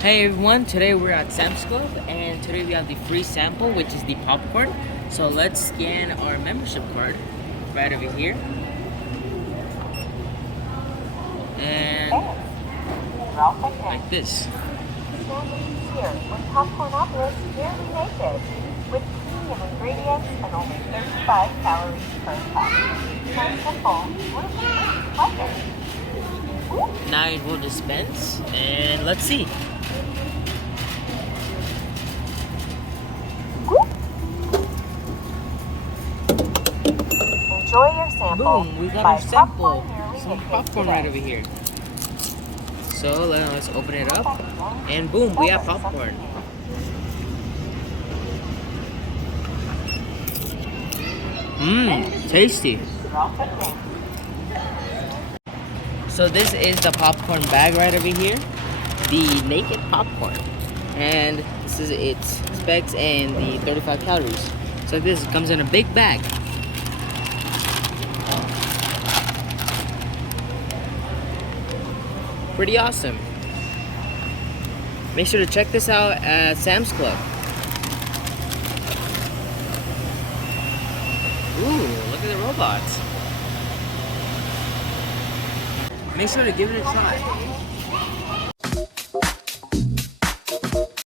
Hey everyone, today we're at Sam's Club and today we have the free sample, which is the popcorn. So let's scan our membership card right over here. And like this. Here, with popcorn omelets, barely naked, with premium ingredients and only 35 calories per cup. So simple, worth pleasure. Now it will dispense and let's see. Enjoy your sample. Boom, we got Buy our sample. popcorn Some popcorn right over here. So let's open it up and boom, we have popcorn. Mmm, tasty. So this is the popcorn bag right over here, the naked popcorn, and this is its specs and the 35 calories. So this comes in a big bag. Pretty awesome. Make sure to check this out at Sam's Club. Ooh, look at the robots. Make sure to give it a try.